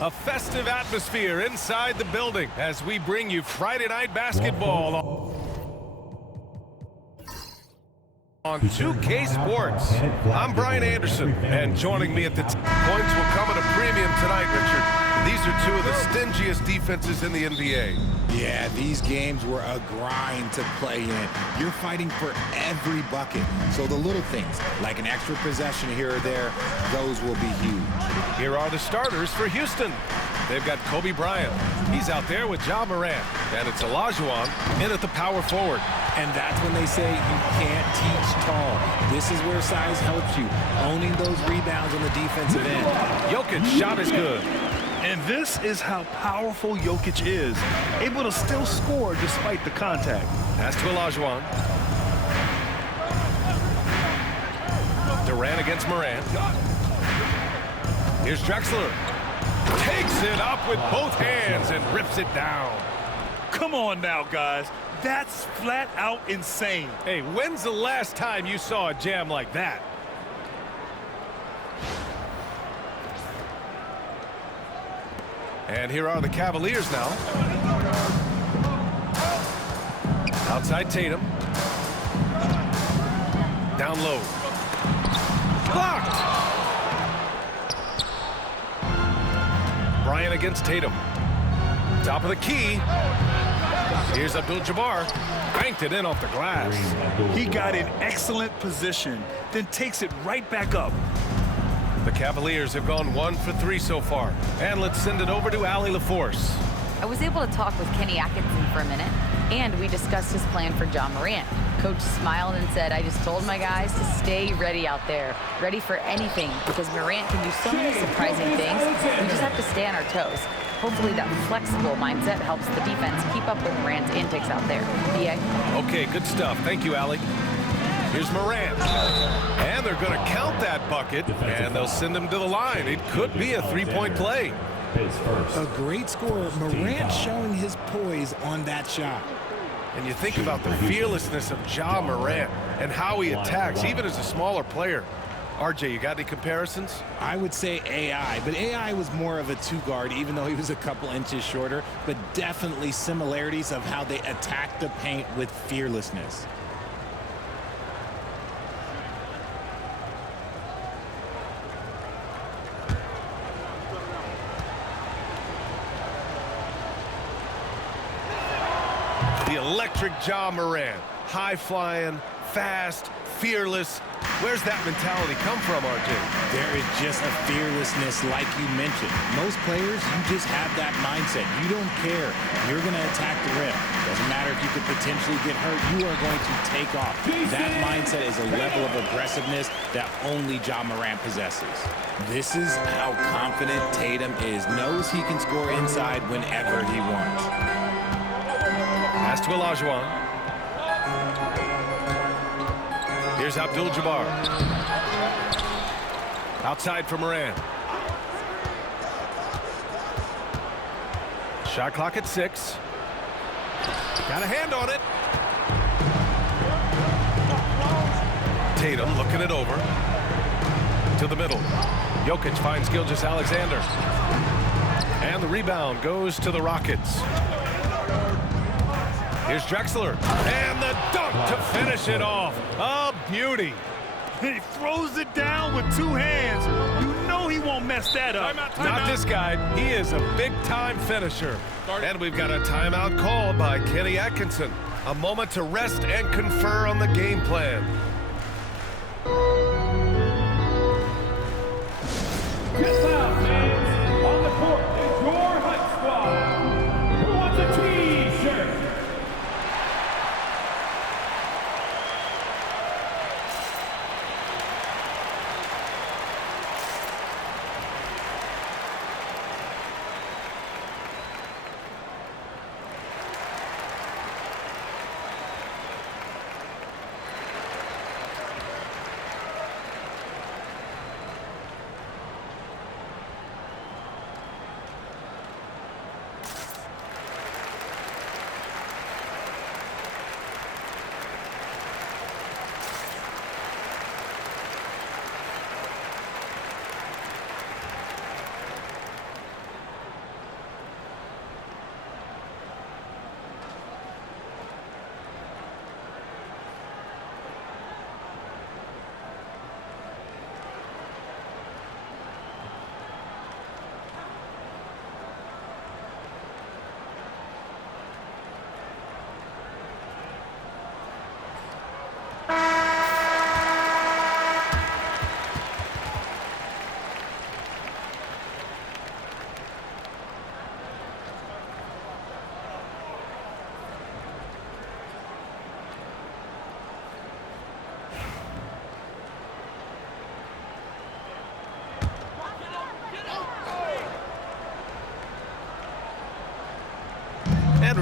A festive atmosphere inside the building as we bring you Friday Night Basketball on 2K Sports. I'm Brian Anderson, and joining me at the points will come at a premium tonight, Richard. These are two of the stingiest defenses in the NBA. Yeah, these games were a grind to play in. You're fighting for every bucket. So the little things, like an extra possession here or there, those will be huge. Here are the starters for Houston. They've got Kobe Bryant. He's out there with Ja Morant. And it's Olajuwon in at the power forward. And that's when they say you can't teach tall. This is where size helps you, owning those rebounds on the defensive end. Jokic's shot is good. And this is how powerful Jokic is, able to still score despite the contact. Pass to Olajuwon. Durant against Morant. Here's Drexler. Takes it up with both hands and rips it down. Come on now, guys. That's flat out insane. Hey, when's the last time you saw a jam like that? And here are the Cavaliers now. Outside Tatum. Down low. Blocked! Bryant against Tatum. Top of the key. Here's Abdul-Jabbar. Banked it in off the glass. He got in excellent position, then takes it right back up. The Cavaliers have gone 1 for 3 so far. And let's send it over to Allie LaForce. I was able to talk with Kenny Atkinson for a minute, and we discussed his plan for Ja Morant. Coach smiled and said, I just told my guys to stay ready out there, ready for anything, because Morant can do so many surprising things. We just have to stay on our toes. Hopefully that flexible mindset helps the defense keep up with Morant's antics out there. B.A.? Okay, good stuff. Thank you, Allie. Here's Morant. And they're going to count that bucket, and they'll send him to the line. It could be a three-point play. A great scorer. Morant showing his poise on that shot. And you think about the fearlessness of Ja Morant and how he attacks, even as a smaller player. RJ, you got any comparisons? I would say AI, but AI was more of a two-guard, even though he was a couple inches shorter, but definitely similarities of how they attack the paint with fearlessness. The electric Ja Morant. High-flying, fast, fearless. Where's that mentality come from, RJ? There is just a fearlessness like you mentioned. Most players, you just have that mindset. You don't care. You're going to attack the rim. Doesn't matter if you could potentially get hurt. You are going to take off. That mindset is a level of aggressiveness that only Ja Morant possesses. This is how confident Tatum is. Knows he can score inside whenever he wants. Pass to Olajuwon. Here's Abdul-Jabbar. Outside for Morant. Shot clock at 6. Got a hand on it. Tatum looking it over. To the middle. Jokic finds Gilgeous-Alexander. And the rebound goes to the Rockets. Here's Drexler, and the dunk to finish it off. A beauty. He throws it down with two hands. You know he won't mess that up. Not this guy. He is a big-time finisher. And we've got a timeout called by Kenny Atkinson. A moment to rest and confer on the game plan. Yes, fans. On the court is your Hype Squad. Who wants a T-shirt?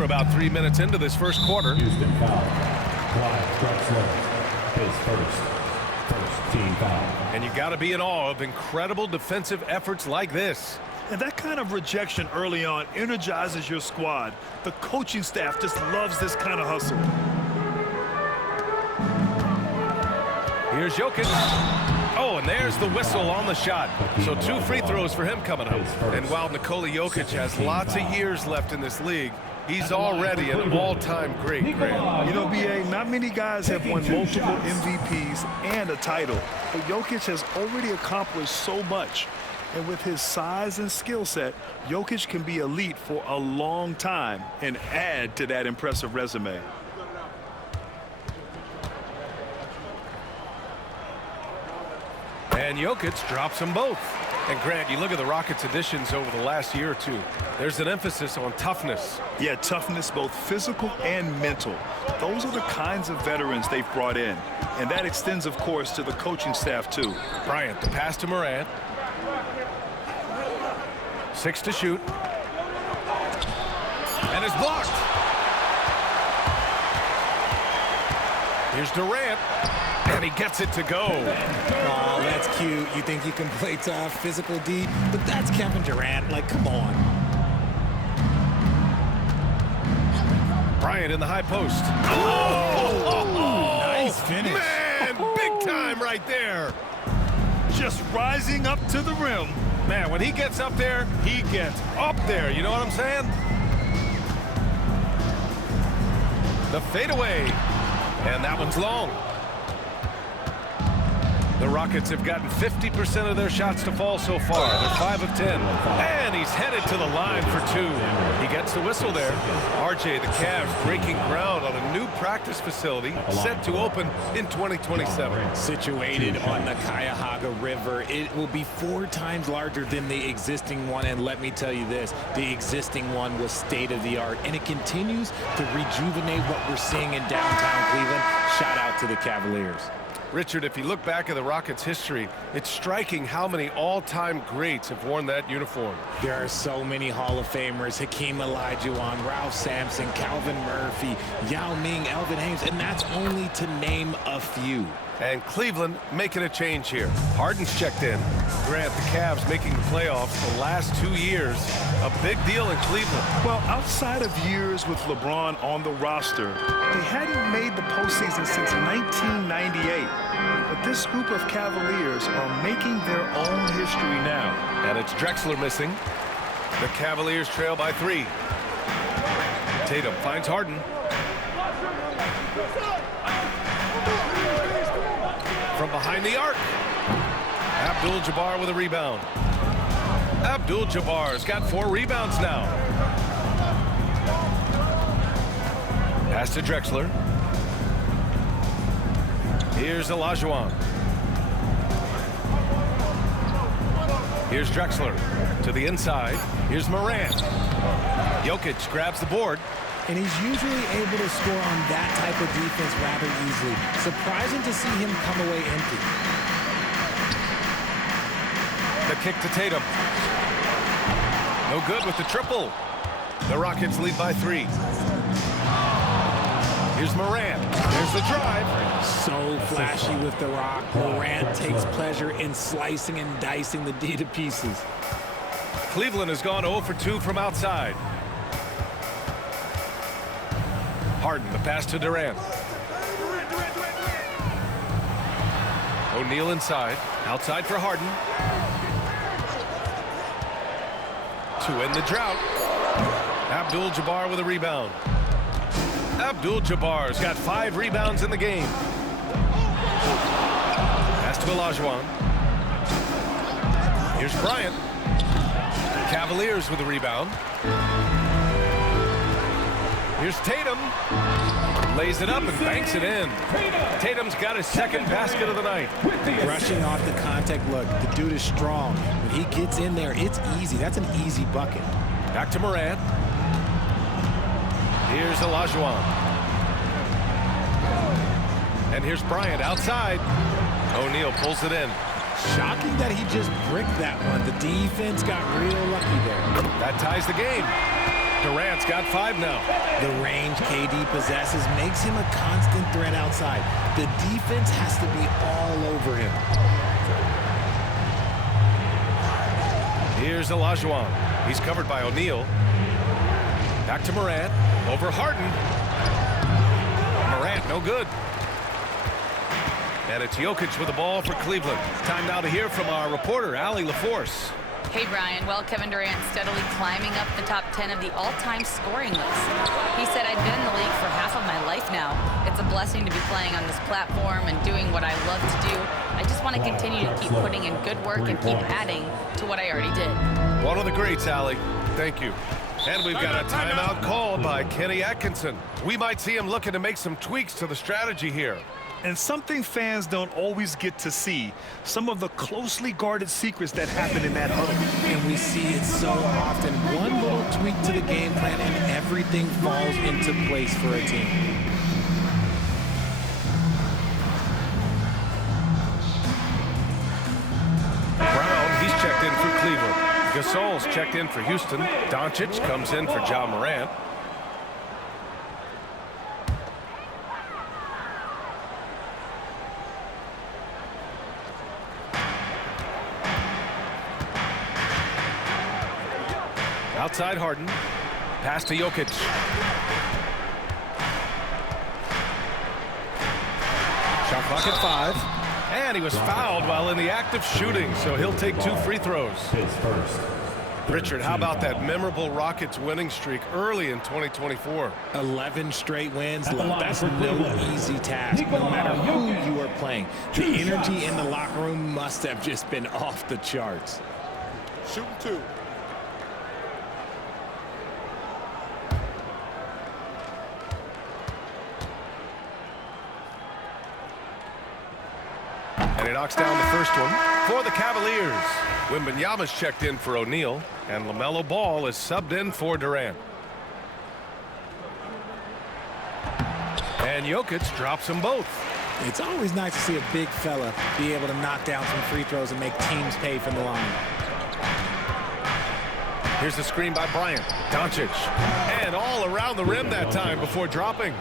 about 3 minutes into this first quarter. Houston foul. Clyde Drexler, his first team foul. And you got to be in awe of incredible defensive efforts like this. And that kind of rejection early on energizes your squad. The coaching staff just loves this kind of hustle. Here's Jokic. Oh, and there's the whistle on the shot. So 2 free throws for him coming up. And while Nikola Jokic has lots of years left in this league, he's already an all-time great, Grant. You know, B.A., not many guys have won multiple MVPs and a title. But Jokic has already accomplished so much. And with his size and skill set, Jokic can be elite for a long time and add to that impressive resume. And Jokic drops them both. And Grant, you look at the Rockets' additions over the last year or two. There's an emphasis on toughness. Yeah, toughness, both physical and mental. Those are the kinds of veterans they've brought in. And that extends, of course, to the coaching staff, too. Bryant, the pass to Morant. 6 to shoot. And it's blocked. Here's Durant. And he gets it to go. Oh, that's cute. You think you can play tough, physical D, but that's Kevin Durant. Like, come on. Bryant in the high post. Nice finish. Man, big time right there. Just rising up to the rim. Man, when he gets up there, he gets up there. You know what I'm saying? The fadeaway. And that one's long. The Rockets have gotten 50% of their shots to fall so far. They're 5 of 10. And he's headed to the line for 2. He gets the whistle there. RJ, the Cavs breaking ground on a new practice facility set to open in 2027. Situated on the Cuyahoga River, it will be 4 times larger than the existing one. And let me tell you this, the existing one was state-of-the-art. And it continues to rejuvenate what we're seeing in downtown Cleveland. Shout out to the Cavaliers. Richard, if you look back at the Rockets' history, it's striking how many all-time greats have worn that uniform. There are so many Hall of Famers: Hakeem Olajuwon, Ralph Sampson, Calvin Murphy, Yao Ming, Elvin Hayes, and that's only to name a few. And Cleveland making a change here. Harden's checked in. Grant, the Cavs making the playoffs the last 2 years. A big deal in Cleveland. Well, outside of years with LeBron on the roster, they hadn't made the postseason since 1998. But this group of Cavaliers are making their own history now. And it's Drexler missing. The Cavaliers trail by 3. Tatum finds Harden. From behind the arc. Abdul-Jabbar with a rebound. Abdul-Jabbar's got 4 rebounds now. Pass to Drexler. Here's Olajuwon. Here's Drexler to the inside. Here's Morant. Jokic grabs the board. And he's usually able to score on that type of defense rather easily. Surprising to see him come away empty. The kick to Tatum. No good with the triple. The Rockets lead by 3. Here's Morant. There's the drive. So flashy with the rock. Morant takes pleasure in slicing and dicing the D to pieces. Cleveland has gone 0 for 2 from outside. Harden, the pass to Durant. O'Neal inside. Outside for Harden. To end the drought. Abdul-Jabbar with a rebound. Abdul-Jabbar's got 5 rebounds in the game. Pass to Olajuwon. Here's Bryant. Cavaliers with a rebound. Here's Tatum. Lays it up and banks it in. Tatum's got his 2nd basket of the night. Brushing off the contact. Look, the dude is strong. When he gets in there, it's easy. That's an easy bucket. Back to Morant. Here's Olajuwon. And here's Bryant outside. O'Neal pulls it in. Shocking that he just bricked that one. The defense got real lucky there. That ties the game. Durant's got 5 now. The range KD possesses makes him a constant threat outside. The defense has to be all over him. Here's Olajuwon. He's covered by O'Neal. Back to Morant. Over Harden. Morant, no good. And it's Jokic with the ball for Cleveland. Time now to hear from our reporter, Allie LaForce. Hey, Brian. Well, Kevin Durant steadily climbing up the top 10 of the all-time scoring list. He said, I've been in the league for half of my life now. It's a blessing to be playing on this platform and doing what I love to do. I just want to continue to keep putting in good work and keep adding to what I already did. One of the greats, Allie. Thank you. And we've got a timeout called by Kenny Atkinson. We might see him looking to make some tweaks to the strategy here. And something fans don't always get to see, some of the closely guarded secrets that happen in that huddle. And we see it so often. One little tweak to the game plan and everything falls into place for a team. Brown, he's checked in for Cleveland. Gasol's checked in for Houston. Doncic comes in for Ja Morant. Outside Harden. Pass to Jokic. Shot clock at 5. And he was fouled while in the act of shooting, so he'll take 2 free throws. Richard, how about that memorable Rockets winning streak early in 2024? 11 straight wins. Look, that's no easy task, no matter who you are playing. The energy in the locker room must have just been off the charts. Shooting 2. And he knocks down the first one for the Cavaliers. Wembanyama's checked in for O'Neal, and LaMelo Ball is subbed in for Durant. And Jokic drops them both. It's always nice to see a big fella be able to knock down some free throws and make teams pay from the line. Here's the screen by Bryant. Doncic. And all around the rim that time before dropping.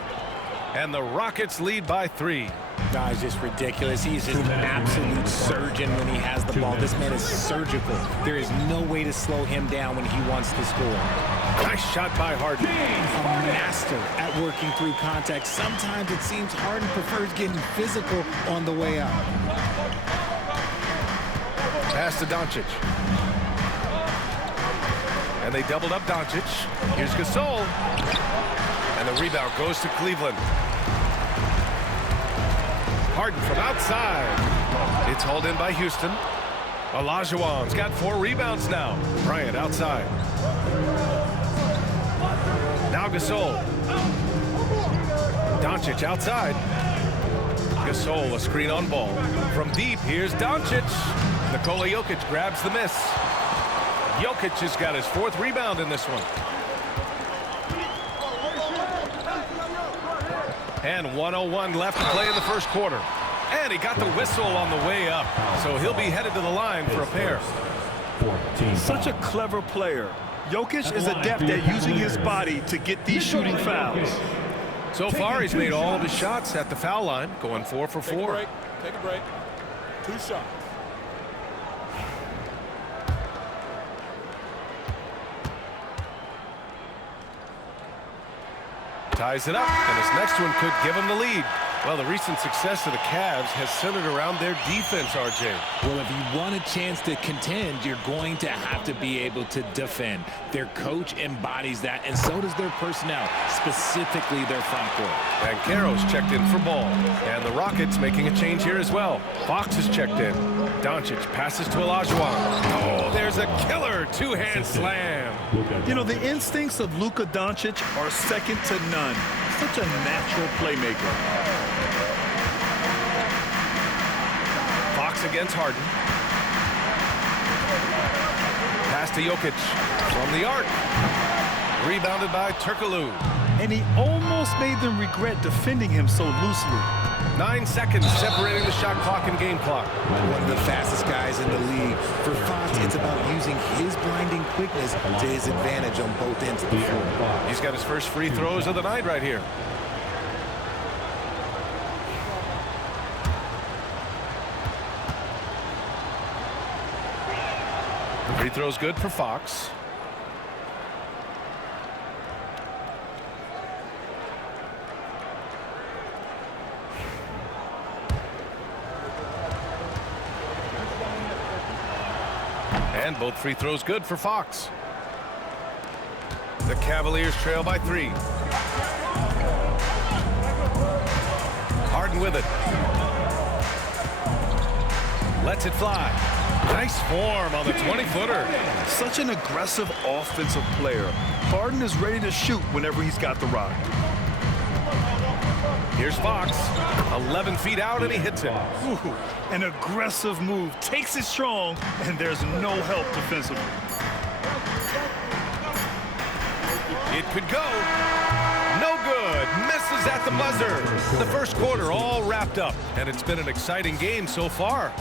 And the Rockets lead by 3. Guy's just ridiculous. He's just an absolute surgeon when he has the ball. This man is surgical. There is no way to slow him down when he wants to score. Nice shot by Harden. A master at working through contact. Sometimes it seems Harden prefers getting physical on the way up. Pass to Doncic. And they doubled up Doncic. Here's Gasol. And the rebound goes to Cleveland. Harden from outside. It's hauled in by Houston. Olajuwon's got 4 rebounds now. Bryant outside. Now Gasol. Doncic outside. Gasol, a screen on ball. From deep, here's Doncic. Nikola Jokic grabs the miss. Jokic has got his 4th rebound in this one. And 1:01 left to play in the first quarter. And he got the whistle on the way up. So he'll be headed to the line for a pair. Such a clever player. Jokic is adept at using his body to get these shooting fouls. So far, he's made all of his shots at the foul line, going 4 for 4. Take a break. 2 shots. Ties it up, and his next one could give him the lead. Well, the recent success of the Cavs has centered around their defense, RJ. Well, if you want a chance to contend, you're going to have to be able to defend. Their coach embodies that, and so does their personnel, specifically their front court. And Caro's checked in for Ball. And the Rockets making a change here as well. Fox is checked in. Doncic passes to Olajuwon. Oh, there's a killer 2-hand slam. You know, the instincts of Luka Doncic are second to none. Such a natural playmaker. Fox against Harden. Pass to Jokic from the arc. Rebounded by Turkoglu. and he almost made them regret defending him so loosely. 9 seconds separating the shot clock and game clock. One of the fastest guys in the league. For Fox, it's about using his blinding quickness to his advantage on both ends of the floor. He's got his first free throws of the night right here. Free throw's good for Fox. And both free throws good for Fox. The Cavaliers trail by 3. Harden with it. Lets it fly. Nice form on the 20-footer. Such an aggressive offensive player. Harden is ready to shoot whenever he's got the rock. Here's Fox. 11 feet out, and he hits it. Ooh, an aggressive move. Takes it strong, and there's no help defensively. It could go. No good. Misses at the buzzer. The first quarter all wrapped up, and it's been an exciting game so far.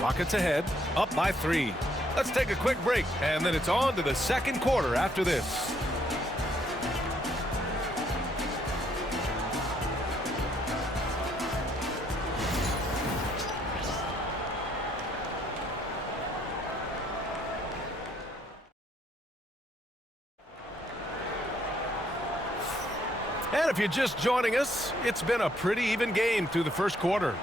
Rockets ahead, up by 3. Let's take a quick break, and then it's on to the second quarter after this. And if you're just joining us, it's been a pretty even game through the first quarter.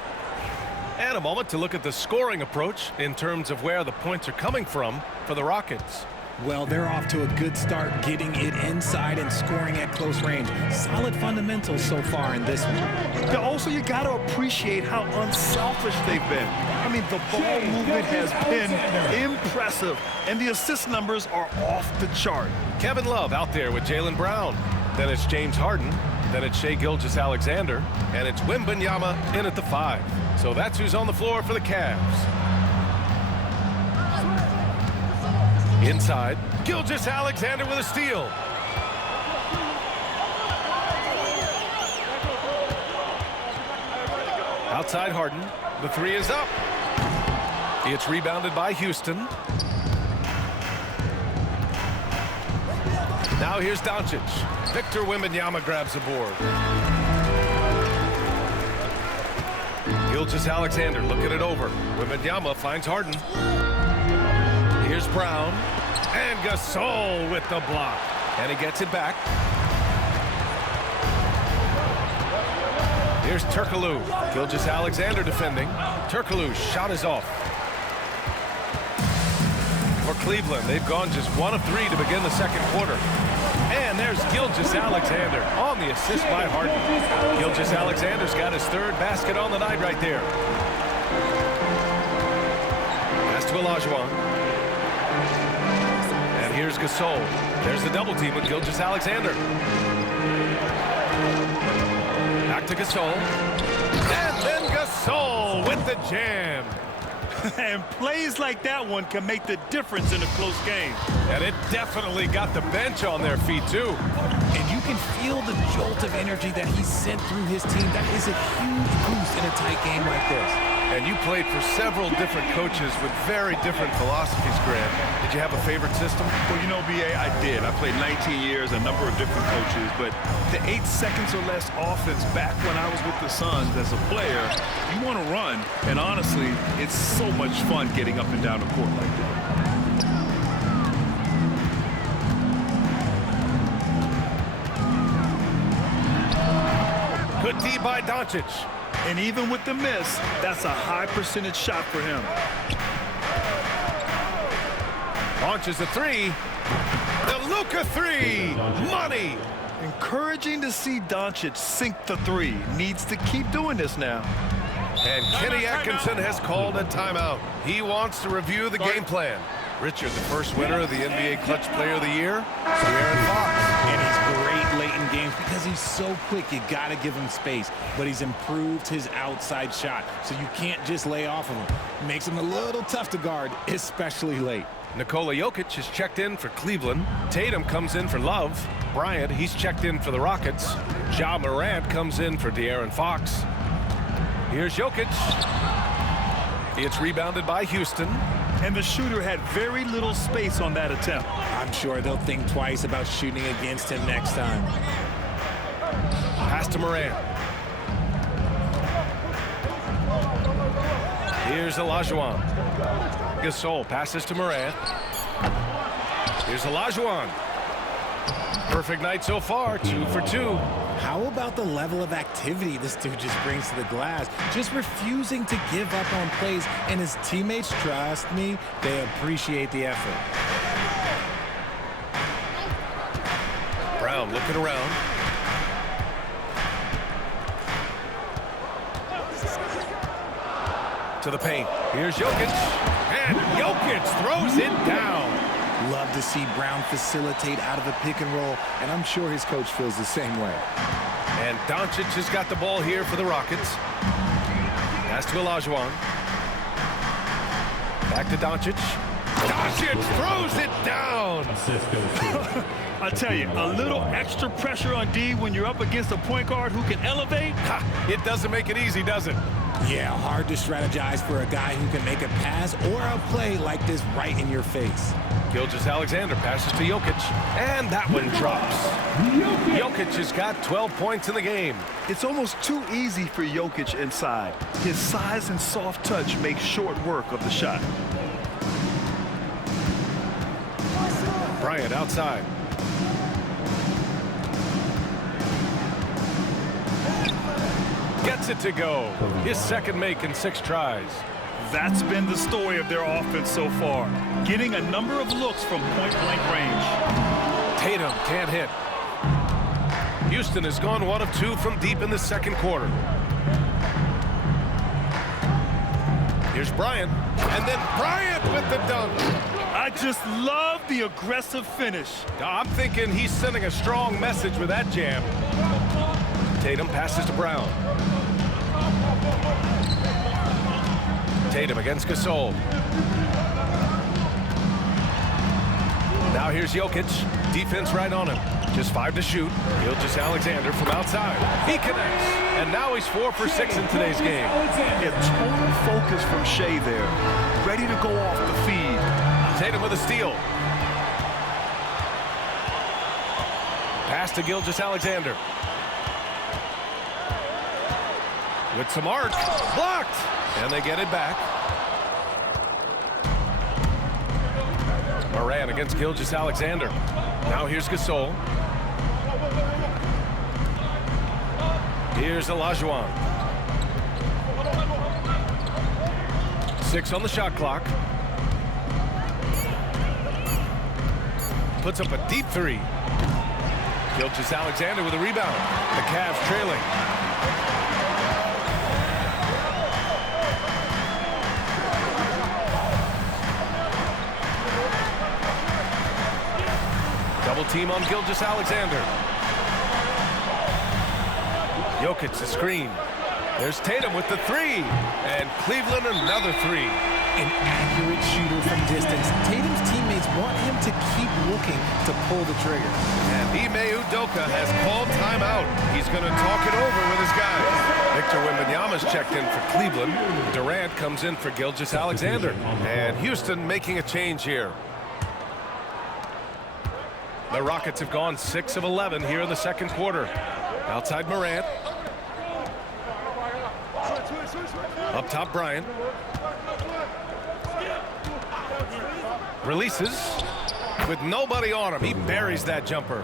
And a moment to look at the scoring approach in terms of where the points are coming from for the Rockets. Well, they're off to a good start getting it inside and scoring at close range. Solid fundamentals so far in this one. Yeah, also, you got to appreciate how unselfish they've been. I mean, the ball movement has been impressive, and the assist numbers are off the chart. Kevin Love out there with Jaylen Brown. Then it's James Harden. Then it's Shai Gilgeous-Alexander. And it's Wembanyama in at the 5. So that's who's on the floor for the Cavs. Inside, Gilgeous-Alexander with a steal. Outside Harden. The 3 is up. It's rebounded by Houston. Now here's Doncic. Victor Wembanyama grabs the board. Gilgeous-Alexander looking it over. Wembanyama finds Harden. Here's Brown. And Gasol with the block. And he gets it back. Here's Turkoglu. Gilgeous-Alexander defending. Turkoglu's shot is off. For Cleveland, they've gone just 1 of 3 to begin the second quarter. And there's Gilgeous-Alexander on the assist by Harden. Gilgeous-Alexander's got his 3rd basket on the night right there. Pass to Olajuwon. And here's Gasol. There's the double team with Gilgeous-Alexander. Back to Gasol. And then Gasol with the jam. And plays like that one can make the difference in a close game. And it definitely got the bench on their feet, too. And you can feel the jolt of energy that he sent through his team. That is a huge boost in a tight game like this. And you played for several different coaches with very different philosophies, Grant. Did you have a favorite system? Well, you know, B.A., I did. I played 19 years, a number of different coaches, but the 8 seconds or less offense back when I was with the Suns as a player, you want to run, and honestly, it's so much fun getting up and down the court like that. Good D by Doncic. And even with the miss, that's a high percentage shot for him. Launches a 3. The Luka 3. Money. Encouraging to see Doncic sink the 3. Needs to keep doing this now. And Kenny Atkinson has called a timeout. He wants to review the game plan. Richard, the first winner of the NBA Clutch Player of the Year, Aaron Fox. And he's great late in games because he's so quick. You got to give him space. But he's improved his outside shot, so you can't just lay off of him. Makes him a little tough to guard, especially late. Nikola Jokic is checked in for Cleveland. Tatum comes in for Love. Bryant, he's checked in for the Rockets. Ja Morant comes in for De'Aaron Fox. Here's Jokic. It's rebounded by Houston. And the shooter had very little space on that attempt. I'm sure they'll think twice about shooting against him next time. Pass to Morant. Here's Olajuwon. Gasol passes to Morant. Here's Olajuwon. Perfect night so far, 2 for 2. How about the level of activity this dude just brings to the glass? Just refusing to give up on plays, and his teammates, trust me, they appreciate the effort. Brown looking around. To the paint. Here's Jokic. And Jokic throws it down. Love to see Brown facilitate out of a pick and roll, and I'm sure his coach feels the same way. And Doncic has got the ball here for the Rockets. Pass to Olajuwon. Back to Doncic. Doncic throws it down. I tell you, a little extra pressure on D when you're up against a point guard who can elevate. It doesn't make it easy, does it? Yeah, hard to strategize for a guy who can make a pass or a play like this right in your face. Gilgeous-Alexander passes to Jokic, and that one drops. Jokic has got 12 points in the game. It's almost too easy for Jokic inside. His size and soft touch make short work of the shot. Bryant outside. Gets it to go. His second make in 6 tries. That's been the story of their offense so far, getting a number of looks from point-blank range. Tatum can't hit. Houston has gone 1 of 2 from deep in the second quarter. Here's Bryant, and then Bryant with the dunk. I just love the aggressive finish. I'm thinking he's sending a strong message with that jam. Tatum passes to Brown. Tatum against Gasol. Now here's Jokic. Defense right on him. Just 5 to shoot. Gilgeous-Alexander from outside. He connects. And now he's 4 for 6 in today's game. Yeah, total focus from Shea there. Ready to go off the feed. Tatum with a steal. Pass to Gilgeous-Alexander. With some arc. Blocked. And they get it back. Morant against Gilgeous-Alexander. Now here's Gasol. Here's Olajuwon. 6 on the shot clock. Puts up a deep 3. Gilgeous-Alexander with a rebound. The Cavs trailing. Double team on Gilgeous-Alexander. Jokic the screen. There's Tatum with the 3. And Cleveland another 3. An accurate shooter from distance. Tatum's teammates want him to keep looking to pull the trigger. And Ime Udoka has called timeout. He's going to talk it over with his guys. Victor Wembanyama's checked in for Cleveland. Durant comes in for Gilgeous-Alexander. And Houston making a change here. The Rockets have gone 6 of 11 here in the second quarter. Outside Morant. Up top Bryant. Releases with nobody on him. He buries that jumper.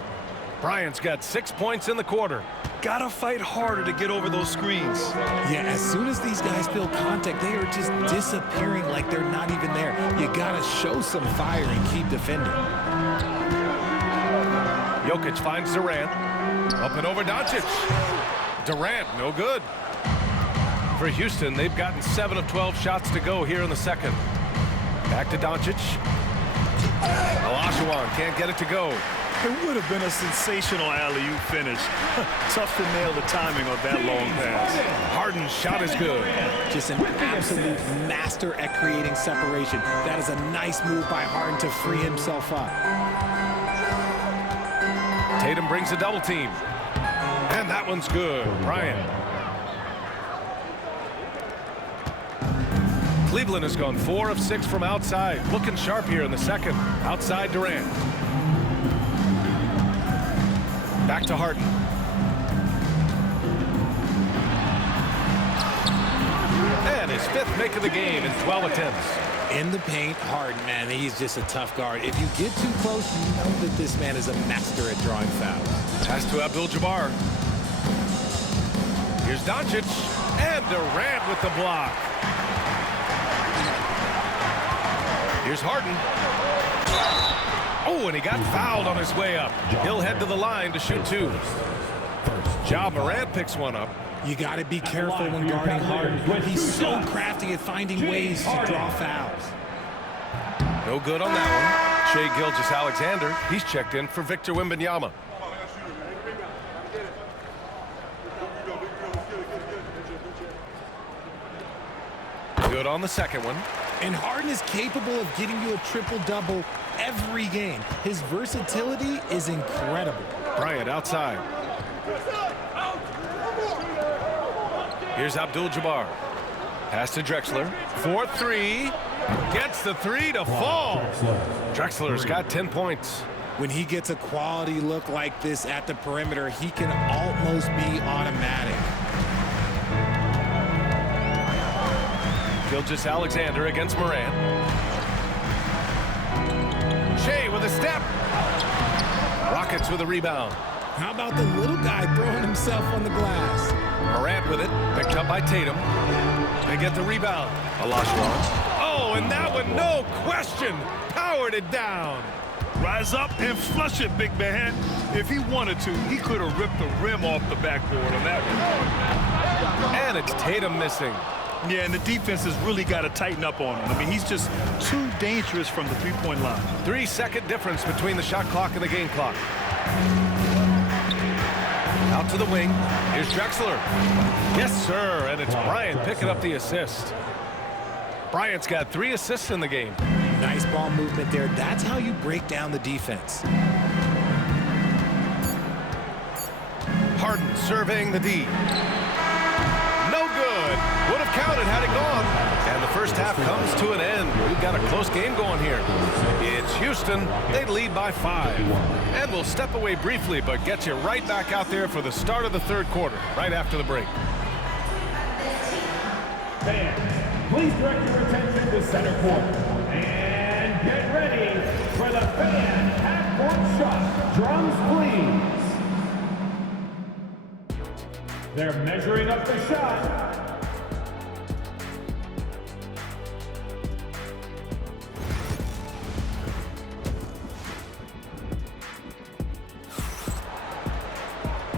Bryant's got 6 points in the quarter. Gotta fight harder to get over those screens. Yeah, as soon as these guys feel contact, they are just disappearing like they're not even there. You gotta show some fire and keep defending. Jokic finds Durant. Up and over Doncic. Durant, no good. For Houston, they've gotten 7 of 12 shots to go here in the second. Back to Doncic. Olajuwon can't get it to go. It would have been a sensational alley-oop finish. Tough to nail the timing of that long pass. Harden's shot is good. Just an absolute master at creating separation. That is a nice move by Harden to free himself up. Tatum brings a double team. And that one's good. Bryant. Cleveland has gone 4 of 6 from outside. Looking sharp here in the second. Outside Durant. Back to Harden. And his 5th make of the game in 12 attempts. In the paint, Harden, man, he's just a tough guard. If you get too close, you know that this man is a master at drawing fouls. Pass to Abdul-Jabbar. Here's Doncic. And Durant with the block. Here's Harden. Oh, and he got fouled on his way up. He'll head to the line to shoot 2. Ja Morant picks one up. You got to be careful when guarding Harden. He's so crafty at finding ways to draw fouls. No good on that one. Shai Gilgeous-Alexander, he's checked in for Victor Wembanyama. Good on the second one. And Harden is capable of getting you a triple-double every game. His versatility is incredible. Bryant outside. Here's Abdul-Jabbar. Pass to Drexler. 4-3. Gets the 3 to fall. Drexler's got 10 points. When he gets a quality look like this at the perimeter, he can almost be automatic. Gilgeous-Alexander against Morant. Shai with a step. Rockets with a rebound. How about the little guy throwing himself on the glass? Morant with it, picked up by Tatum. They get the rebound. Olajuwon. Oh, and that one, no question, powered it down. Rise up and flush it, big man. If he wanted to, he could have ripped the rim off the backboard on that one. And it's Tatum missing. Yeah, and the defense has really got to tighten up on him. I mean, he's just too dangerous from the three-point line. 3-second difference between the shot clock and the game clock. Out to the wing. Here's Drexler. Yes, sir. And it's Bryant picking up the assist. Bryant's got 3 assists in the game. Nice ball movement there. That's how you break down the defense. Harden surveying the D. No good. Would have counted had it gone. And the first half comes to an end. We've got a close game going here. It's Houston. They lead by 5. And we'll step away briefly, but get you right back out there for the start of the third quarter, right after the break. Fans, please direct your attention to center court. And get ready for the fan half-court shot. Drums, please. They're measuring up the shot.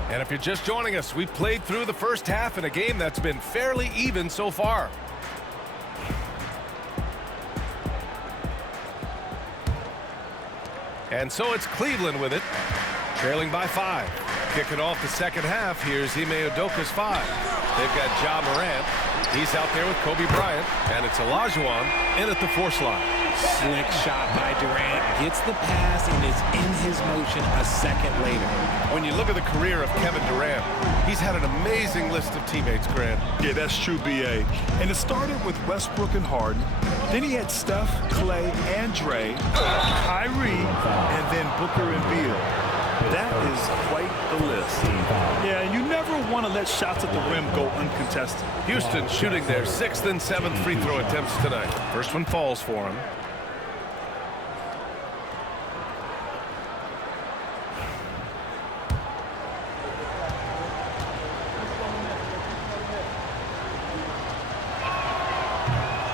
And if you're just joining us, we've played through the first half in a game that's been fairly even so far. And so it's Cleveland with it, trailing by 5. Kicking off the second half, here's Ime Udoka's 5. They've got Ja Morant. He's out there with Kobe Bryant, and it's Olajuwon in at the 4 slot. Slick shot by Durant. Gets the pass and is in his motion a second later. When you look at the career of Kevin Durant, he's had an amazing list of teammates, Grant. Yeah, that's true, B.A. And it started with Westbrook and Harden. Then he had Steph, Clay, and Dre, Kyrie, and then Booker and Beal. That is quite the list. Yeah, you never want to let shots at the rim go uncontested. Houston shooting their 6th and 7th free throw attempts tonight. First one falls for him.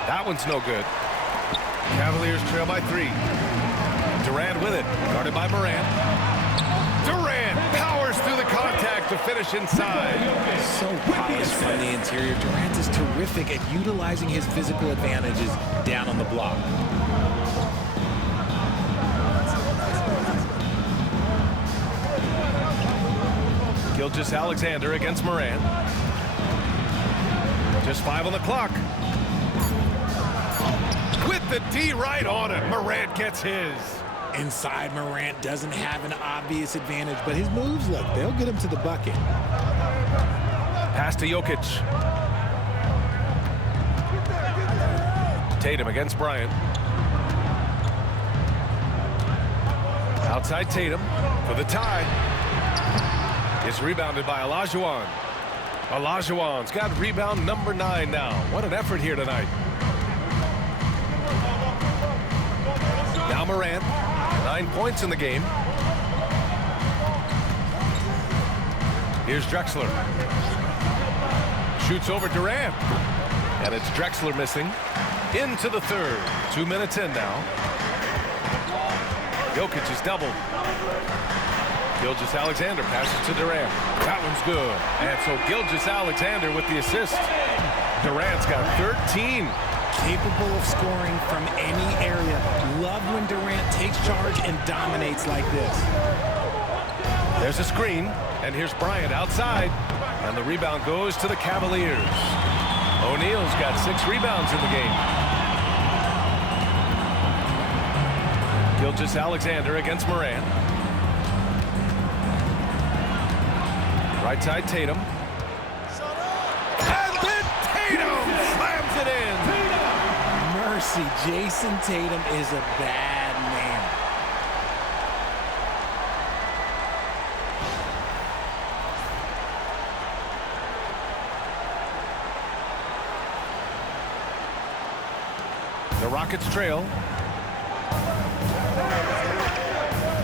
That one's no good. Cavaliers trail by 3. Durant with it, guarded by Morant. Durant powers through the contact to finish inside. So polished from the interior. Durant is terrific at utilizing his physical advantages down on the block. Gilgeous-Alexander against Morant. Just 5 on the clock. With the D right on it. Morant gets his. Inside, Morant doesn't have an obvious advantage, but his moves, look, they'll get him to the bucket. Pass to Jokic. Tatum against Bryant. Outside Tatum for the tie. It's rebounded by Olajuwon. Olajuwon's got rebound number 9 now. What an effort here tonight. Now Morant, 9 points in the game. Here's Drexler. Shoots over Durant. And it's Drexler missing. Into the third. 2 minutes in now. Jokic is doubled. Gilgeous-Alexander passes to Durant. That one's good. And so Gilgeous-Alexander with the assist. Durant's got 13. Capable of scoring from any area. Love when Durant takes charge and dominates like this. There's a screen, and here's Bryant outside. And the rebound goes to the Cavaliers. O'Neal's got 6 rebounds in the game. Gilgeous-Alexander against Morant. Right side Tatum. And then Tatum slams it in. Mercy, Jason Tatum is a bad man. The Rockets trail.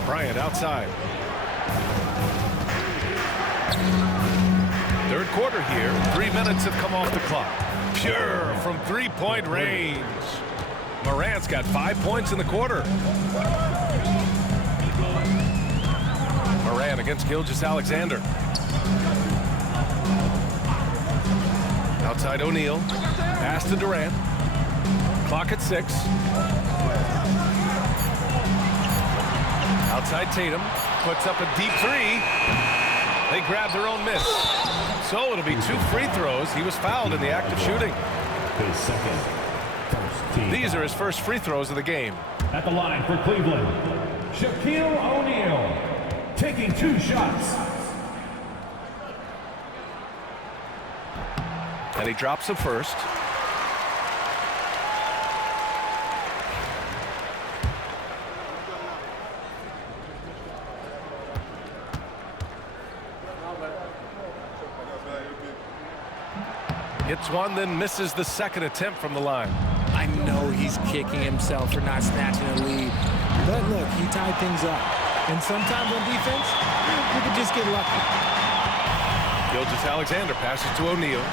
Bryant outside. Third quarter here. 3 minutes have come off the clock. Pure from 3-point range. Morant's got 5 points in the quarter. Morant against Gilgeous-Alexander. Outside O'Neal. Pass to Durant. Clock at 6. Outside Tatum. Puts up a deep 3. They grab their own miss. So it'll be 2 free throws. He was fouled in the act of shooting. His second. First team. These are his first free throws of the game. At the line for Cleveland, Shaquille O'Neal taking 2 shots. And he drops the first. Hits one, then misses the second attempt from the line. I know he's kicking himself for not snatching a lead. But look, he tied things up. And sometimes on defense, you can just get lucky. Gilgeous-Alexander passes to O'Neal.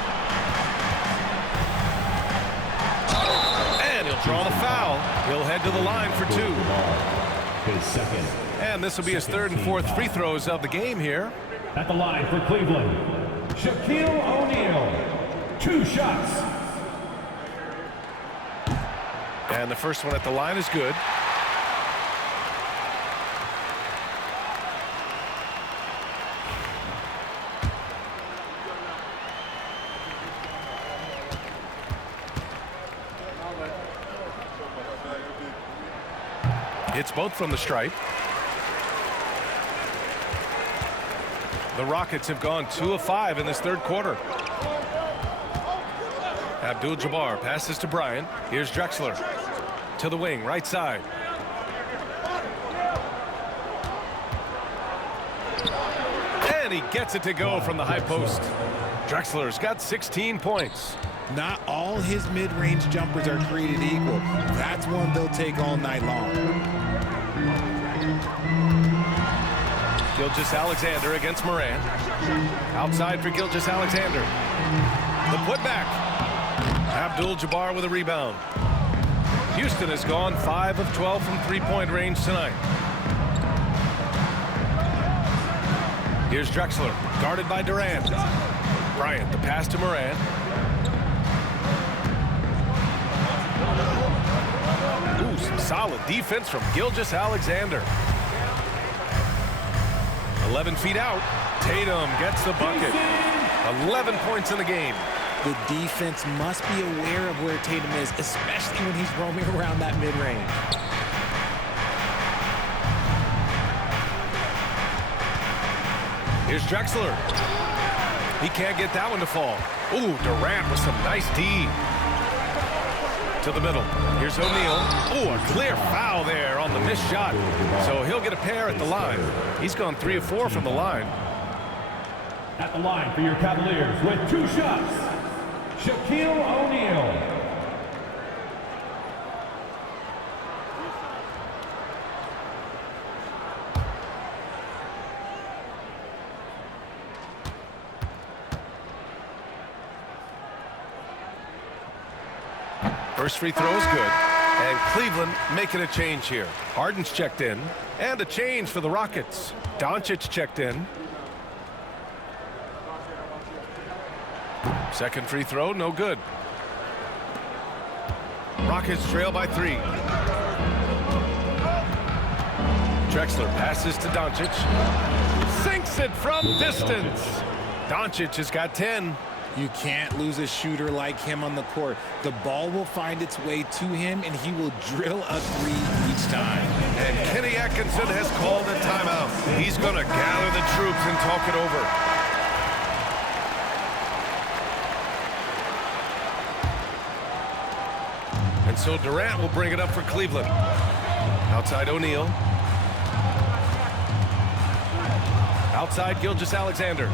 And he'll draw the foul. He'll head to the line for 2. His second. And this will be his 3rd and 4th free throws of the game here. At the line for Cleveland, Shaquille O'Neal, 2 shots. And the first one at the line is good. It's both from the stripe. The Rockets have gone 2 of 5 in this 3rd quarter. Abdul-Jabbar passes to Bryant. Here's Drexler to the wing, right side. And he gets it to go from the high post. Drexler's got 16 points. Not all his mid-range jumpers are created equal. That's one they'll take all night long. Gilgeous-Alexander against Morant. Outside for Gilgeous-Alexander. The putback. Abdul-Jabbar with a rebound. Houston has gone 5 of 12 from 3-point range tonight. Here's Drexler, guarded by Durant. Bryant, the pass to Morant. Ooh, some solid defense from Gilgeous-Alexander. 11 feet out. Tatum gets the bucket. 11 points in the game. The defense must be aware of where Tatum is, especially when he's roaming around that mid-range. Here's Drexler. He can't get that one to fall. Ooh, Durant with some nice D. To the middle. Here's O'Neal. Ooh, a clear foul there on the missed shot. So he'll get a pair at the line. He's gone 3 of 4 from the line. At the line for your Cavaliers with 2 shots, Shaquille O'Neal. First free throw is good. And Cleveland making a change here. Harden's checked in. And a change for the Rockets. Doncic checked in. Second free throw, no good. Rockets trail by 3. Drexler passes to Doncic. Sinks it from distance. Doncic has got 10. You can't lose a shooter like him on the court. The ball will find its way to him, and he will drill a 3 each time. And Kenny Atkinson has called a timeout. He's going to gather the troops and talk it over. And so Durant will bring it up for Cleveland. Outside O'Neal. Outside Gilgeous-Alexander.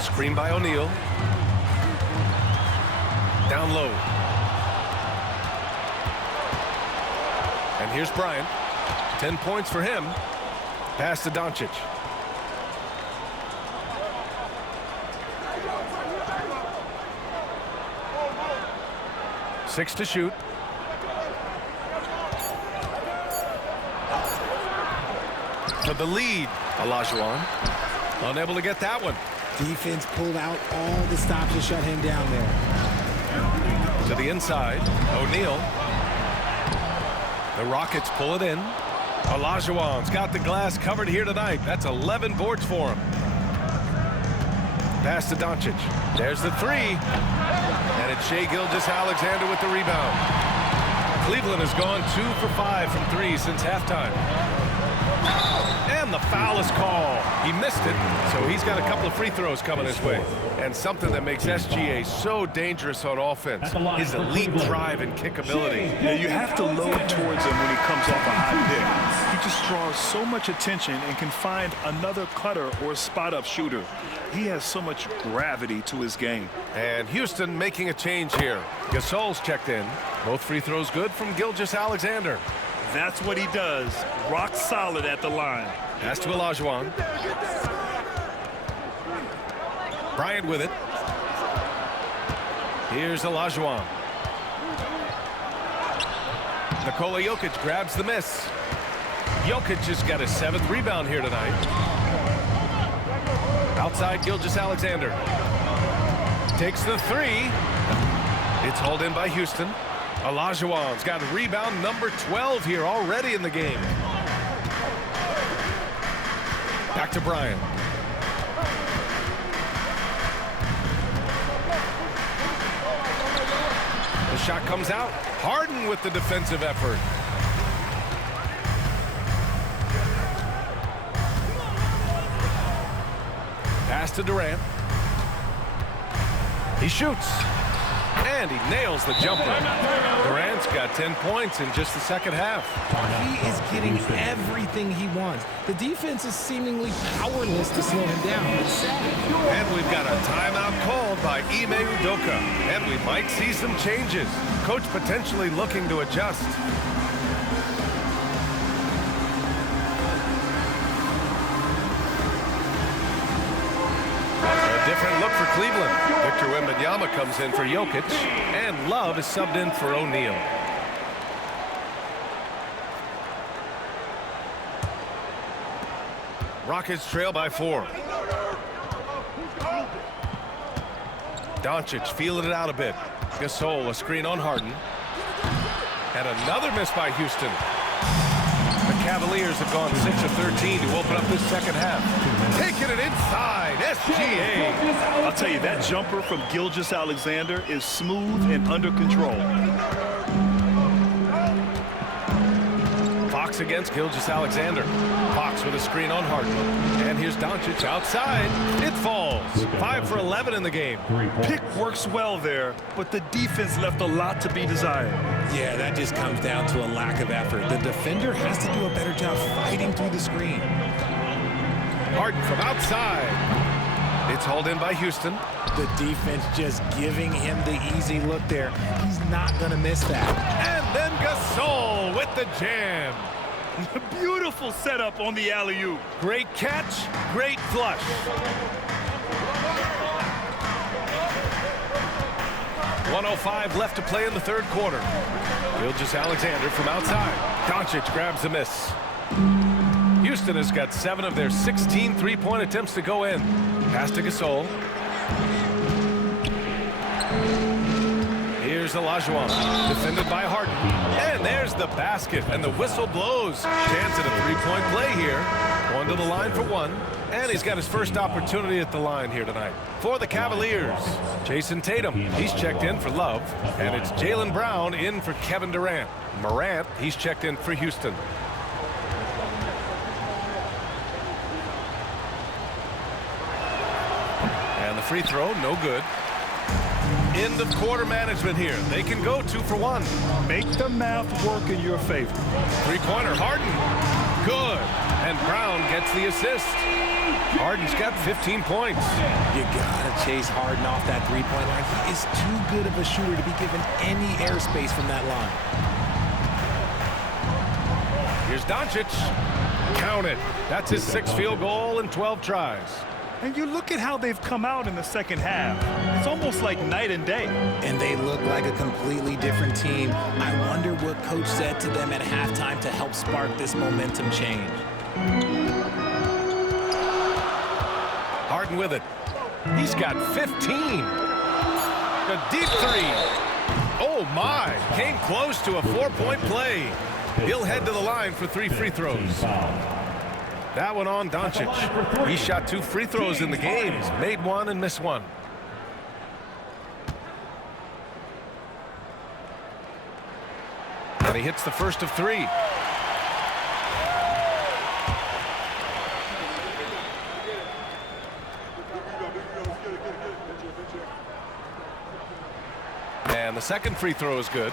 Screen by O'Neal. Down low. And here's Bryant. 10 points for him. Pass to Doncic. Six to shoot. For the lead, Olajuwon. Unable to get that one. Defense pulled out all the stops to shut him down there. To the inside, O'Neal. The Rockets pull it in. Olajuwon's got the glass covered here tonight. That's 11 boards for him. Pass to Doncic. There's the 3. And it's Shai Gilgeous-Alexander with the rebound. Cleveland has gone 2 for 5 from 3 since halftime. And the foul is called. He missed it, so he's got a couple of free throws coming his way. And something that makes SGA so dangerous on offense, his elite drive and kick ability. Yeah, you have to load towards him when he comes off a high pick. He just draws so much attention and can find another cutter or spot-up shooter. He has so much gravity to his game. And Houston making a change here. Gasol's checked in. Both free throws good from Gilgeous-Alexander. That's what he does. Rock solid at the line. Pass to Olajuwon. Bryant with it. Here's Olajuwon. Nikola Jokic grabs the miss. Jokic has got his 7th rebound here tonight. Outside Gilgeous-Alexander. Takes the 3. It's hauled in by Houston. Olajuwon's got rebound number 12 here already in the game. Back to Bryant. The shot comes out. Harden with the defensive effort. Pass to Durant. He shoots. And he nails the jumper. Durant's got 10 points in just the second half. He is getting everything he wants. The defense is seemingly powerless to slow him down. And we've got a timeout called by Ime Udoka. And we might see some changes. Coach potentially looking to adjust. Different look for Cleveland. Victor Wembanyama comes in for Jokic, and Love is subbed in for O'Neal. Rockets trail by 4. Doncic feeling it out a bit. Gasol, a screen on Harden. And another miss by Houston. The Cavaliers have gone 6 of 13 to open up this second half. Taking it inside, SGA. I'll tell you, that jumper from Gilgeous-Alexander is smooth and under control. Fox against Gilgeous-Alexander. Fox with a screen on Harden. And here's Doncic outside. It falls. 5 for 11 in the game. Pick works well there, but the defense left a lot to be desired. Yeah, that just comes down to a lack of effort. The defender has to do a better job fighting through the screen. Harden from outside. It's hauled in by Houston. The defense just giving him the easy look there. He's not going to miss that. And then Gasol with the jam. Beautiful setup on the alley-oop. Great catch, great flush. .105 left to play in the third quarter. Gilgeous-Alexander from outside. Doncic grabs the miss. Houston has got 7 of their 16 three-point attempts to go in. Pass to Gasol. Here's Olajuwon, defended by Harden. And there's the basket, and the whistle blows. Chance at a three-point play here. Going to the line for 1. And he's got his first opportunity at the line here tonight. For the Cavaliers, Jason Tatum. He's checked in for Love. And it's Jaylen Brown in for Kevin Durant. Morant, he's checked in for Houston. And the free throw, no good. End of quarter management here. They can go 2 for 1. Make the math work in your favor. Three-pointer, Harden. Good. And Brown gets the assist. Harden's got 15 points. You gotta chase Harden off that three-point line. He is too good of a shooter to be given any airspace from that line. Here's Doncic. Count it. That's his 6th field goal in 12 tries. And you look at how they've come out in the second half. It's almost like night and day. And they look like a completely different team. I wonder what coach said to them at halftime to help spark this momentum change. Harden with it. He's got 15. A deep 3. Oh, my. Came close to a 4-point play. He'll head to the line for 3 free throws. That one on Doncic. He shot 2 free throws in the game. He's made 1 and missed 1. And he hits the first of 3. And the second free throw is good.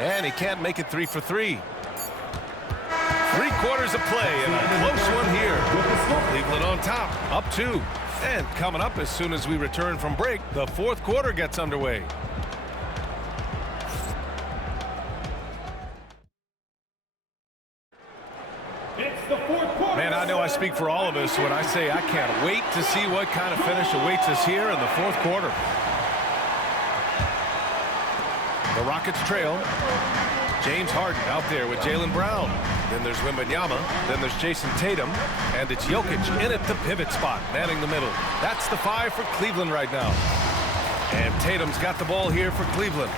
And he can't make it 3 for 3. 3 quarters of play and a close one here. Cleveland on top, up 2. And coming up as soon as we return from break, the 4th quarter gets underway. It's the 4th quarter. Man, I know I speak for all of us when I say I can't wait to see what kind of finish awaits us here in the 4th quarter. The Rockets trail. James Harden out there with Jaylen Brown. Then there's Wembanyama. Then there's Jason Tatum. And it's Jokic in at the pivot spot, manning the middle. That's the 5 for Cleveland right now. And Tatum's got the ball here for Cleveland.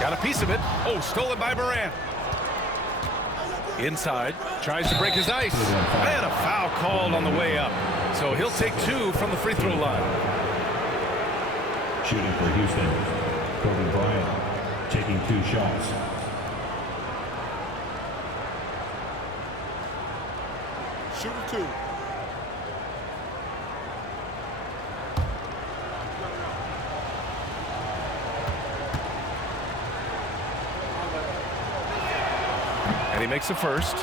Got a piece of it. Oh, stolen by Morant. Inside. Tries to break his ice. And a foul called on the way up. So he'll take 2 from the free throw line. Shooting for Houston, Kobe Bryant, taking 2 shots. Shooting 2. And he makes the first.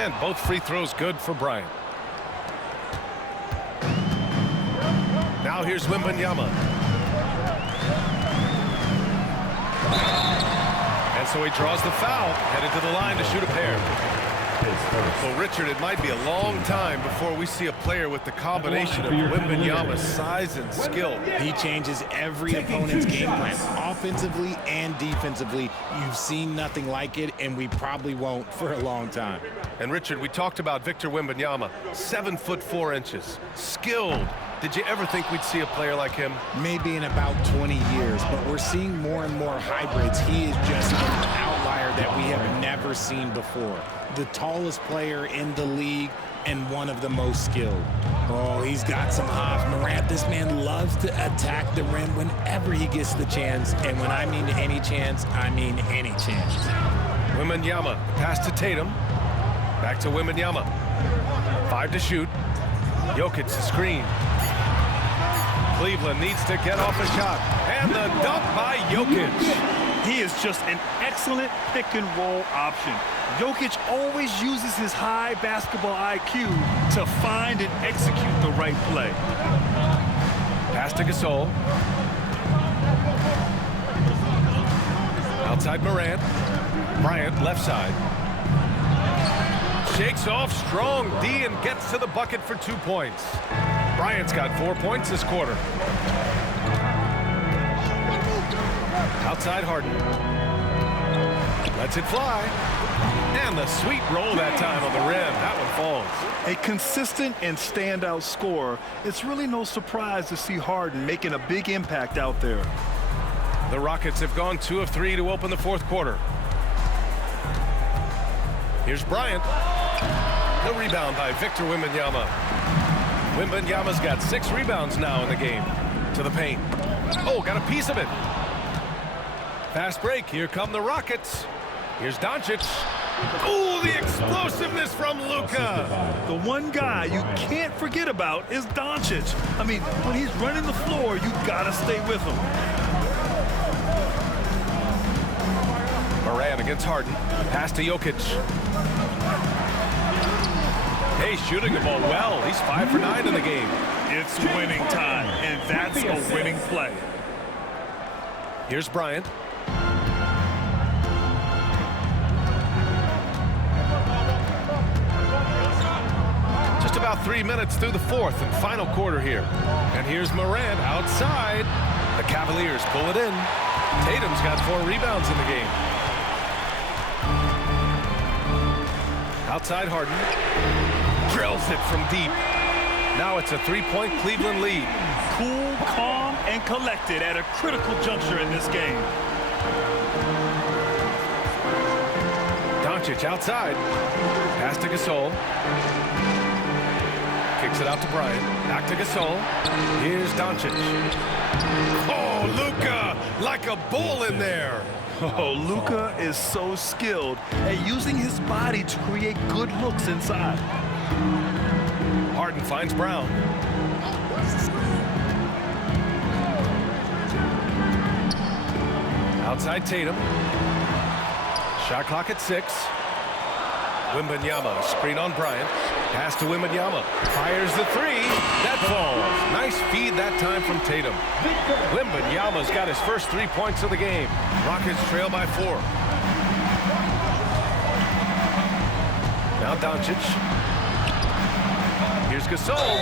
And both free throws good for Bryant. Now here's Wembanyama. And so he draws the foul, headed to the line to shoot a pair. Well, Richard, it might be a long time before we see a player with the combination of Wembanyama's size and skill. He changes every opponent's game plan, offensively and defensively. You've seen nothing like it, and we probably won't for a long time. And Richard, we talked about Victor Wembanyama, 7'4", skilled. Did you ever think we'd see a player like him? Maybe in about 20 years, but we're seeing more and more hybrids. He is just an outlier that we have never seen before. The tallest player in the league and one of the most skilled. Oh, he's got some hops. Morant, this man loves to attack the rim whenever he gets the chance. And when I mean any chance, I mean any chance. Wembanyama, pass to Tatum. Back to Wembanyama. 5 to shoot. Jokic the screen. Cleveland needs to get off a shot. And the dunk by Jokic. He is just an excellent pick-and-roll option. Jokic always uses his high basketball IQ to find and execute the right play. Pass to Gasol. Outside Morant. Bryant, left side. Shakes off strong D and gets to the bucket for 2 points. Bryant's got 4 points this quarter. Outside Harden. Lets it fly. And the sweet roll that time on the rim. That one falls. A consistent and standout scorer. It's really no surprise to see Harden making a big impact out there. The Rockets have gone 2 of 3 to open the fourth quarter. Here's Bryant. The rebound by Victor Wembanyama. Wembanyama's got 6 rebounds now in the game. To the paint. Oh, got a piece of it. Fast break. Here come the Rockets. Here's Doncic. Oh, the explosiveness from Luka. The one guy you can't forget about is Doncic. I mean, when he's running the floor, you gotta stay with him. Morant against Harden. Pass to Jokic. Hey, shooting the ball well. He's 5 for 9 in the game. It's winning time, and that's a winning play. Here's Bryant. Just about 3 minutes through the fourth and final quarter here. And here's Morant outside. The Cavaliers pull it in. Tatum's got 4 rebounds in the game. Outside Harden. Drills it from deep. Now it's a 3-point Cleveland lead. Cool, calm, and collected at a critical juncture in this game. Doncic outside. Pass to Gasol. Kicks it out to Bryant. Back to Gasol. Here's Doncic. Oh, Luka, like a bull in there. Oh, Luka is so skilled at using his body to create good looks inside. Harden finds Brown. Outside Tatum. Shot clock at 6. Wembanyama, screen on Bryant. Pass to Wembanyama. Fires the 3. That falls. Nice feed that time from Tatum. Wembanyama's got his first 3 points of the game. Rockets trail by 4. Now Doncic. Here's Gasol.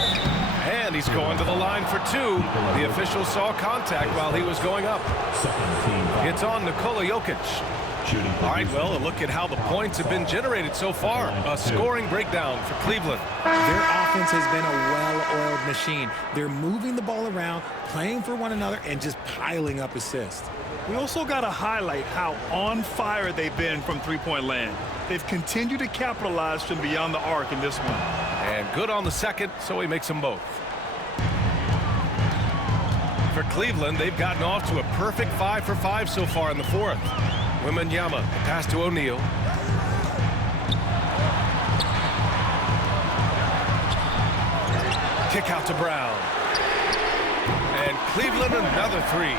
And he's going to the line for 2. The official saw contact while he was going up. It's on Nikola Jokic. All right, well, a look at how the points have been generated so far. A scoring breakdown for Cleveland. Their offense has been a well-oiled machine. They're moving the ball around, playing for one another, and just piling up assists. We also got to highlight how on fire they've been from three-point land. They've continued to capitalize from beyond the arc in this one. And good on the second, so he makes them both. For Cleveland, they've gotten off to a perfect 5 for 5 so far in the fourth. Wembanyama, pass to O'Neal. Kick out to Brown. And Cleveland another 3.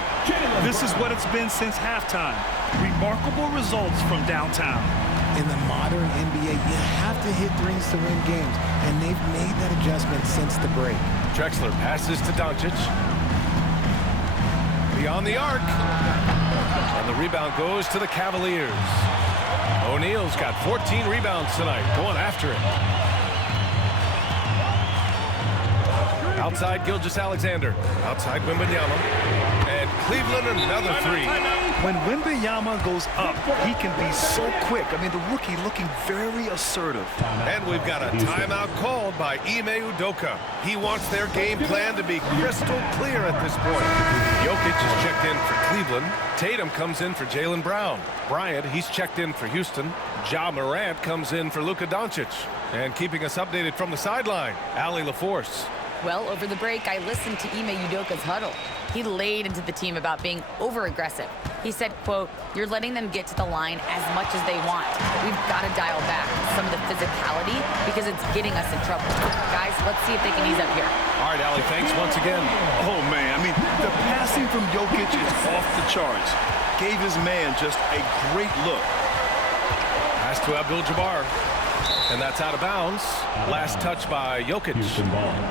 This is what it's been since halftime. Remarkable results from downtown. In the modern NBA, you have to hit threes to win games, and they've made that adjustment since the break. Drexler passes to Doncic. Beyond the arc. And the rebound goes to the Cavaliers. O'Neal's got 14 rebounds tonight, going after it. Outside Gilgeous-Alexander. Outside Wembanyama. And Cleveland another three. When Wembanyama goes up, he can be so quick. I mean, the rookie looking very assertive. And we've got a timeout called by Ime Udoka. He wants their game plan to be crystal clear at this point. Jokic is checked in for Cleveland. Tatum comes in for Jaylen Brown. Bryant, he's checked in for Houston. Ja Morant comes in for Luka Doncic. And keeping us updated from the sideline, Allie LaForce. Well, over the break, I listened to Ime Udoka's huddle. He laid into the team about being over-aggressive. He said, quote, "You're letting them get to the line as much as they want. We've got to dial back some of the physicality because it's getting us in trouble. Guys, let's see if they can ease up here." All right, Allie, thanks once again. Oh, man, I mean, the passing from Jokic is off the charts. Gave his man just a great look. Pass to Abdul-Jabbar. And that's out of bounds. Last touch by Jokic.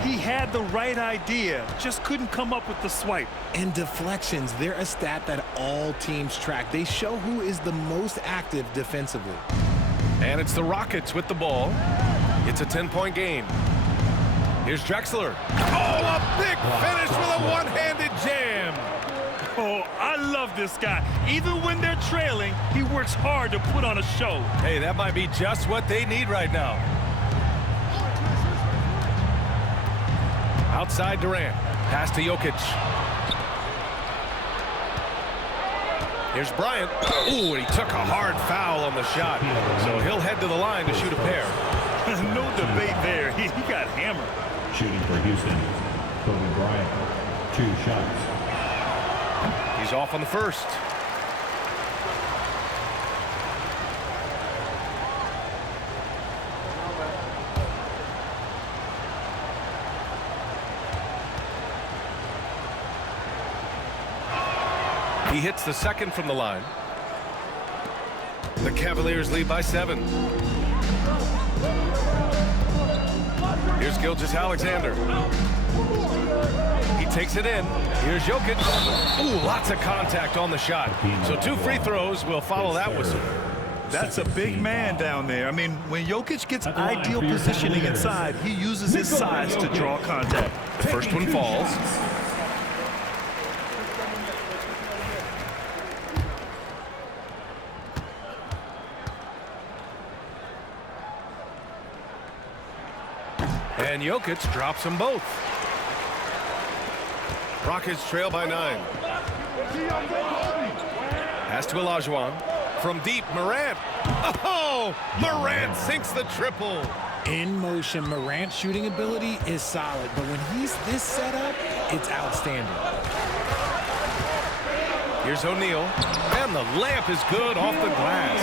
He had the right idea, just couldn't come up with the swipe. And deflections, they're a stat that all teams track. They show who is the most active defensively. And it's the Rockets with the ball. It's a 10-point game. Here's Drexler. Oh, a big finish with a one-handed jam. Oh, I love this guy. Even when they're trailing, he works hard to put on a show. Hey, that might be just what they need right now. Outside Durant. Pass to Jokic. Here's Bryant. Ooh, and he took a hard foul on the shot. So he'll head to the line to shoot a pair. No debate there. He got hammered. Shooting for Houston, Kobe Bryant. 2 shots. He's off on the first. He hits the second from the line. The Cavaliers lead by 7. Here's Gilgeous-Alexander. He takes it in. Here's Jokic. Ooh, lots of contact on the shot. So 2 free throws will follow that whistle. That's a big man down there. I mean, when Jokic gets ideal positioning inside, he uses his size to draw contact. The first one falls. And Jokic drops them both. Rockets trail by 9. Pass to Olajuwon. From deep, Morant. Oh, Morant sinks the triple. In motion, Morant's shooting ability is solid, but when he's this set up, it's outstanding. Here's O'Neal. And the layup is good off the glass.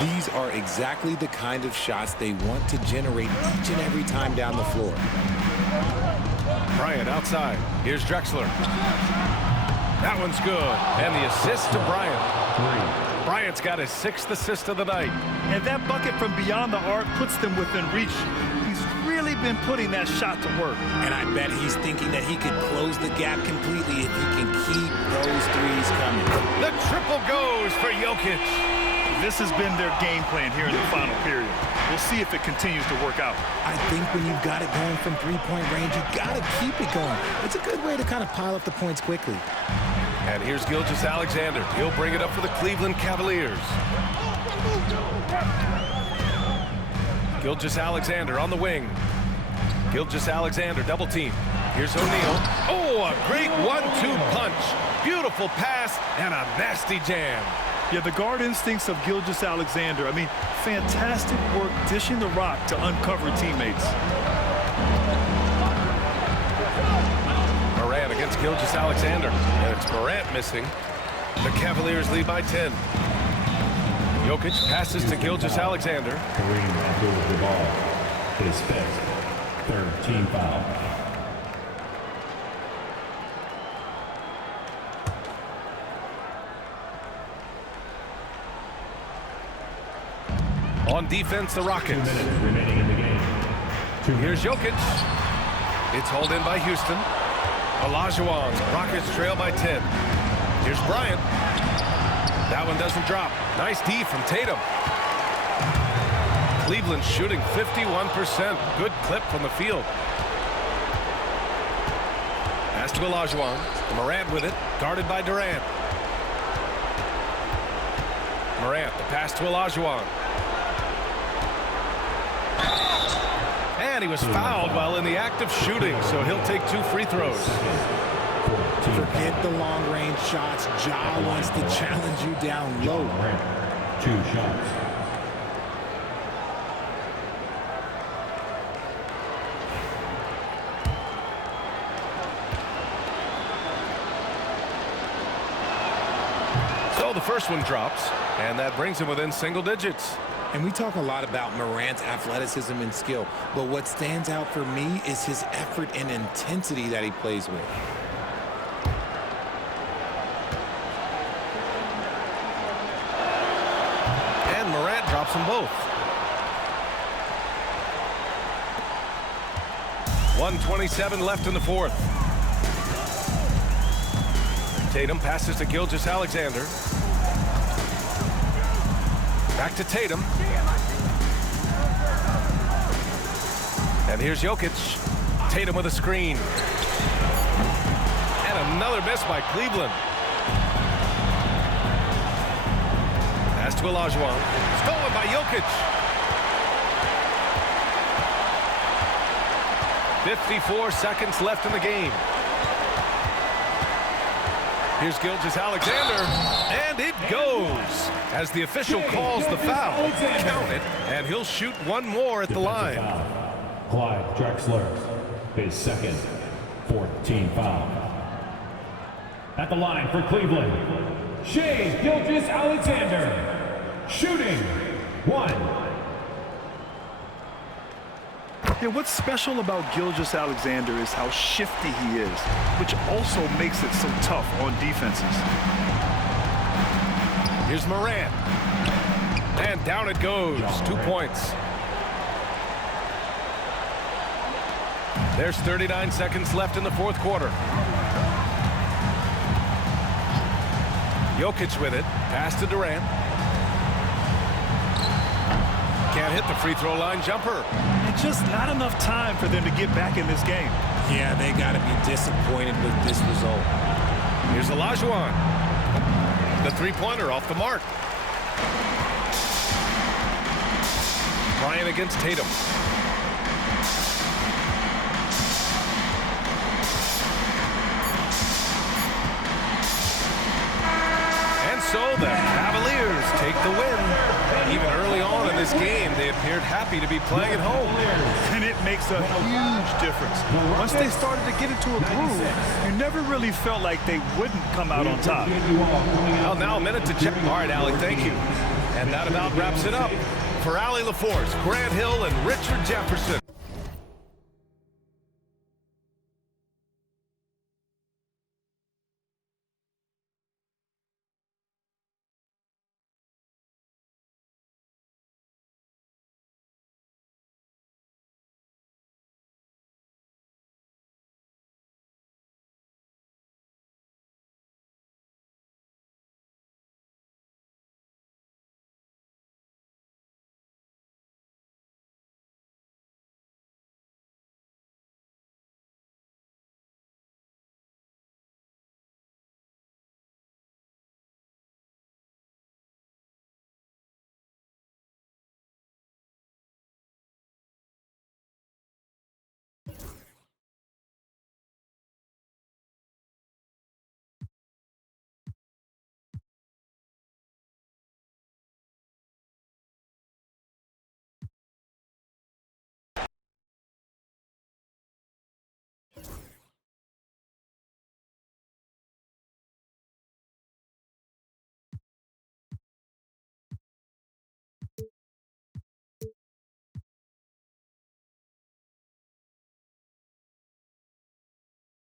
These are exactly the kind of shots they want to generate each and every time down the floor. Bryant outside. Here's Drexler. That one's good. And the assist to Bryant. Bryant's got his 6th assist of the night. And that bucket from beyond the arc puts them within reach. He's really been putting that shot to work. And I bet he's thinking that he could close the gap completely if he can keep those threes coming. The triple goes for Jokic. This has been their game plan here in the final period. We'll see if it continues to work out. I think when you've got it going from 3-point range, you got to keep it going. It's a good way to kind of pile up the points quickly. And here's Gilgeous-Alexander. He'll bring it up for the Cleveland Cavaliers. Gilgeous-Alexander on the wing. Gilgeous-Alexander double team. Here's O'Neal. Oh, a great 1-2 punch. Beautiful pass and a nasty jam. Yeah, the guard instincts of Gilgeous-Alexander. I mean, fantastic work dishing the rock to uncover teammates. Morant against Gilgeous-Alexander. And it's Morant missing. The Cavaliers lead by 10. Jokic passes to Gilgeous-Alexander. Kareem Abdul-Jabbar. His 5th. 3rd team foul. On defense, the Rockets. 2 minutes remaining in the game. Here's Jokic. It's hauled in by Houston. Olajuwon. Rockets trail by 10. Here's Bryant. That one doesn't drop. Nice D from Tatum. Cleveland shooting 51%. Good clip from the field. Pass to Olajuwon. Morant with it. Guarded by Durant. Morant, the pass to Olajuwon. And he was fouled while in the act of shooting, so he'll take 2 free throws. Forget the long-range shots. Ja wants to challenge you down low. 2 shots. So the first one drops, and that brings him within single digits. And we talk a lot about Morant's athleticism and skill, but what stands out for me is his effort and intensity that he plays with. And Morant drops them both. 1:27 left in the fourth. Tatum passes to Gilgeous-Alexander. Back to Tatum. And here's Jokic. Tatum with a screen. And another miss by Cleveland. Pass to Olajuwon. Stolen by Jokic. 54 seconds left in the game. Here's Gilgeous-Alexander, and it goes as the official calls the foul. Count it, and he'll shoot one more at the line. Clyde Drexler, his second, 14 foul. At the line for Cleveland, Shai Gilgeous-Alexander, shooting 1. Yeah, what's special about Gilgeous-Alexander is how shifty he is, which also makes it so tough on defenses. Here's Morant. And down it goes. 2 points. There's 39 seconds left in the fourth quarter. Jokic with it. Pass to Durant. Can't hit the free throw line jumper. And just not enough time for them to get back in this game. Yeah, they got to be disappointed with this result. Here's Olajuwon. The three-pointer off the mark. Bryant against Tatum. And so the Cavaliers take the win. Even early on in this game, they appeared happy to be playing at home. And it makes a huge difference. Once they started to get into a groove, you never really felt like they wouldn't come out on top. Well, now a minute to check. All right, Allie, thank you. And that about wraps it up. For Allie LaForce, Grant Hill, and Richard Jefferson.